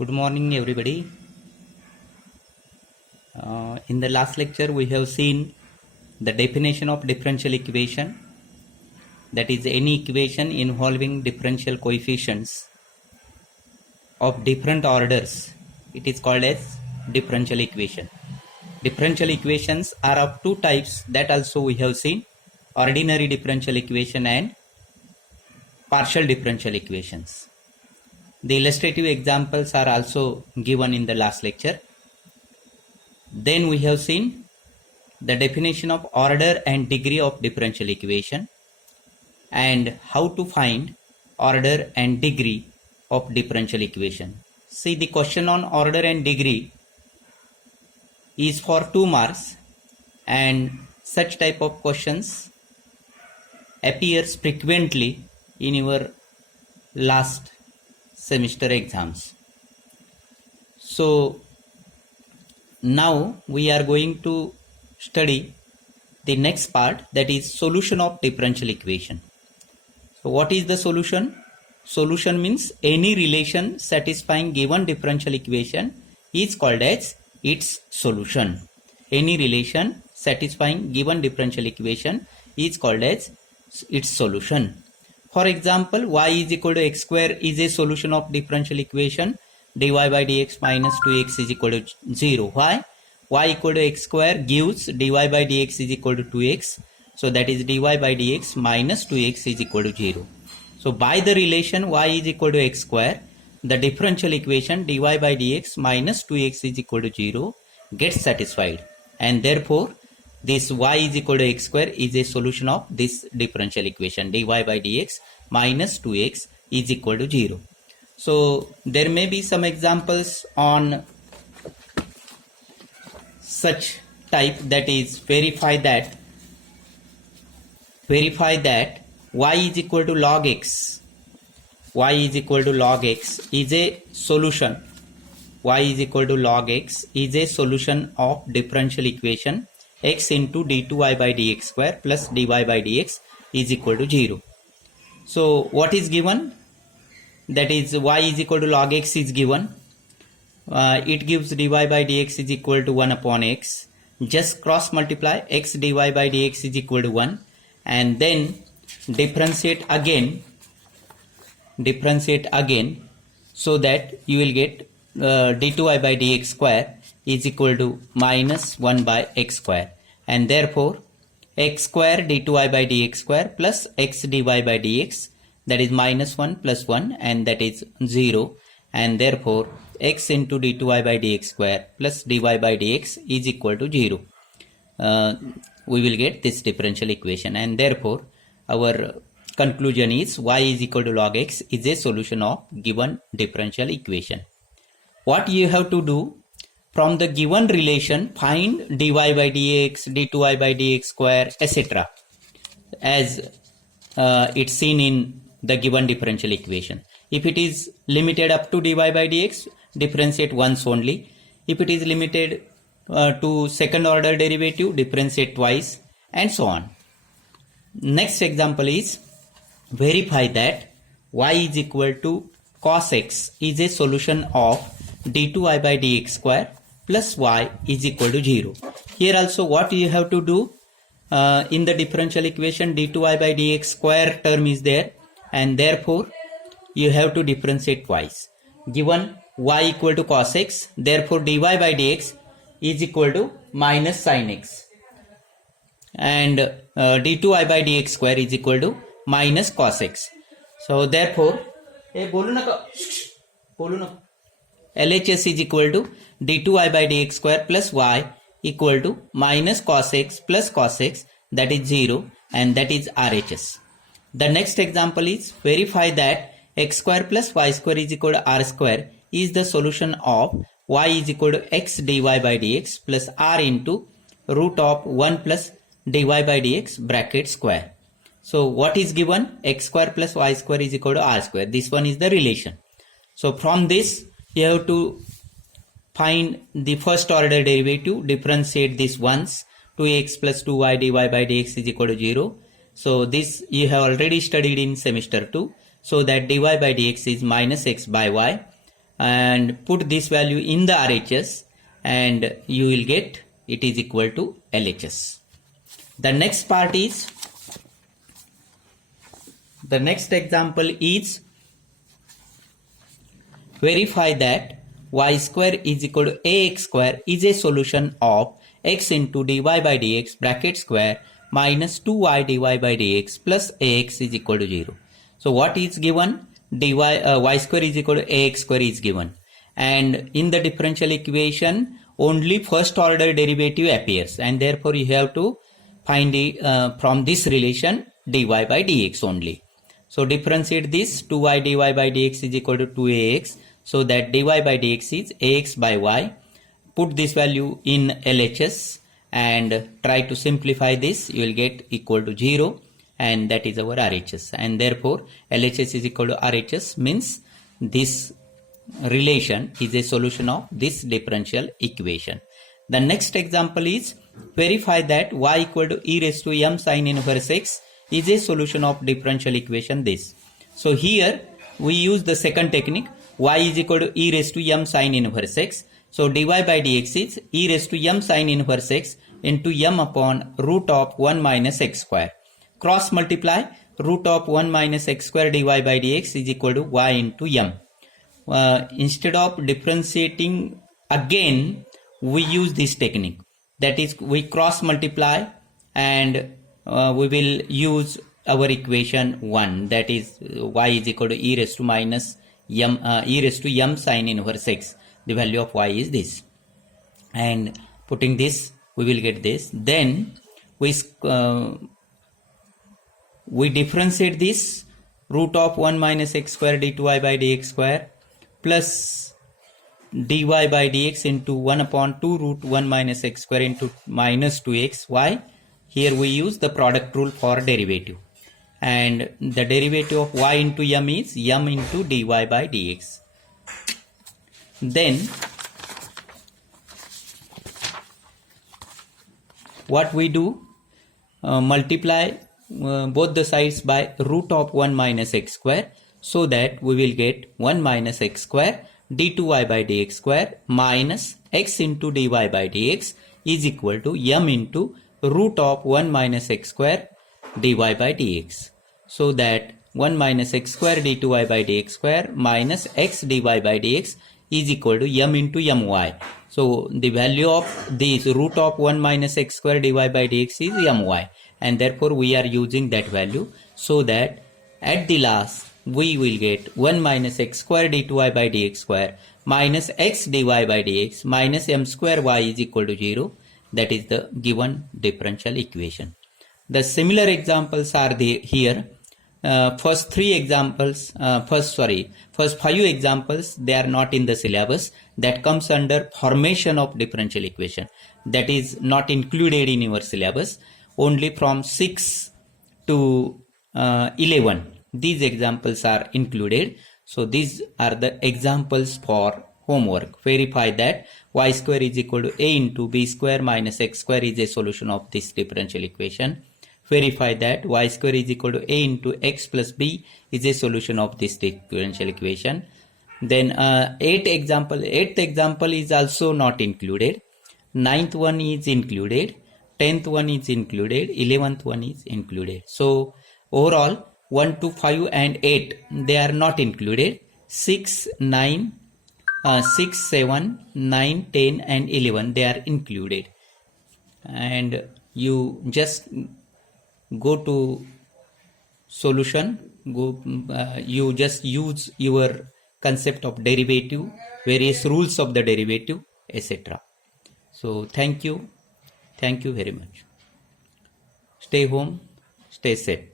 Good morning, everybody. In the last lecture, we have seen the definition of differential equation, that is, any equation involving differential coefficients of different orders. It is called as differential equation. Differential equations are of two types, that also we have seen: ordinary differential equation and partial differential equations. The illustrative examples are also given in the last lecture. Then we have seen the definition of order and degree of differential equation and how to find order and degree of differential equation. See, the question on order and degree is for 2 marks, and such type of questions appears frequently in your last semester exams. So now we are going to study the next part, that is solution of differential equation. So what is the solution? Solution means any relation satisfying given differential equation is called as its solution. Any relation satisfying given differential equation is called as its solution. For example, y is equal to x square is a solution of differential equation dy by dx minus 2x is equal to 0. Why? Y equal to x square gives dy by dx is equal to 2x. So that is dy by dx minus 2x is equal to 0. So by the relation y is equal to x square, the differential equation dy by dx minus 2x is equal to 0 gets satisfied, and therefore this y is equal to x square is a solution of this differential equation dy by dx minus 2x is equal to 0. So there may be some examples on such type, that is verify that y is equal to log x, y is equal to log x is a solution, y is equal to log x is a solution of differential equation x into d2y by dx square plus dy by dx is equal to 0. So what is given? That is y is equal to log x is given. It gives dy by dx is equal to 1 upon x. Just cross multiply x dy by dx is equal to 1, and then differentiate again, so that you will get d2y by dx square is equal to minus 1 by x square, and therefore x square d2y by dx square plus x dy by dx, that is minus 1 plus 1, and that is 0, and therefore x into d2y by dx square plus dy by dx is equal to 0. We will get this differential equation, and therefore our conclusion is y is equal to log x is a solution of given differential equation. What you have to do? From the given relation, find dy by dx, d2y by dx square, etc. as it's seen in the given differential equation. If it is limited up to dy by dx, differentiate once only. If it is limited to second order derivative, differentiate twice, and so on. Next example is verify that y is equal to cos x is a solution of d2y by dx square plus y is equal to 0. Here also what you have to do, in the differential equation d2y by dx square term is there, and therefore you have to differentiate twice. Given y equal to cos x, therefore dy by dx is equal to minus sin x, and d2y by dx square is equal to minus cos x. So therefore LHS is equal to d2y by dx square plus y equal to minus cos x plus cos x, that is 0, and that is RHS. The next example is verify that x square plus y square is equal to r square is the solution of y is equal to x dy by dx plus r into root of 1 plus dy by dx bracket square. So what is given? X square plus y square is equal to r square. This one is the relation. So from this you have to find the first order derivative, differentiate this once, 2x plus 2y dy by dx is equal to 0. So this you have already studied in semester 2. So that dy by dx is minus x by y, and put this value in the RHS, and you will get it is equal to LHS. The next part is, the next example is, verify that y square is equal to ax square is a solution of x into dy by dx bracket square minus 2y dy by dx plus ax is equal to 0. So what is given? Y square is equal to ax square is given, and in the differential equation only first order derivative appears, and therefore you have to find it from this relation dy by dx only. So differentiate this, 2y dy by dx is equal to 2ax, so that dy by dx is ax by y. Put this value in LHS and try to simplify this, you will get equal to 0, and that is our RHS, and therefore LHS is equal to RHS means this relation is a solution of this differential equation. The next example is, verify that y equal to e raised to m sin inverse x is a solution of differential equation this. So here we use the second technique, y is equal to e raised to m sin inverse x. So dy by dx is e raised to m sin inverse x into m upon root of 1 minus x square. Cross multiply, root of 1 minus x square dy by dx is equal to y into m. Instead of differentiating again, we use this technique, that is we cross multiply, and we will use our equation 1, that is y is equal to e raised to minus m e raised to m sin inverse x. The value of y is this, and putting this we will get this. Then we differentiate this, root of 1 minus x square d2y by dx square plus dy by dx into 1 upon 2 root 1 minus x square into minus 2x. Why? Here we use the product rule for derivative, and the derivative of y into m is m into dy by dx. Then what we do, multiply both the sides by root of 1 minus x square, so that we will get 1 minus x square d2y by dx square minus x into dy by dx is equal to m into root of 1 minus x square dy by dx. So that 1 minus x square d2y by dx square minus x dy by dx is equal to m into my. So the value of this root of 1 minus x square dy by dx is my, and therefore we are using that value, so that at the last we will get 1 minus x square d2y by dx square minus x dy by dx minus m square y is equal to 0. That is the given differential equation. The similar examples are there here. First 5 examples, they are not in the syllabus. That comes under formation of differential equation. That is not included in your syllabus. Only from 6 to 11, these examples are included. So these are the examples for homework. Verify that y square is equal to a into b square minus x square is a solution of this differential equation. Verify that y square is equal to a into x plus b is a solution of this differential equation. Then 8th example is also not included. 9th one is included. 10th one is included. 11th one is included. So overall 1 to 5 and 8 they are not included. 6, 7, 9, 10 and 11 they are included. And you just go to solution, you just use your concept of derivative, various rules of the derivative, etc. So thank you very much. Stay home, stay safe.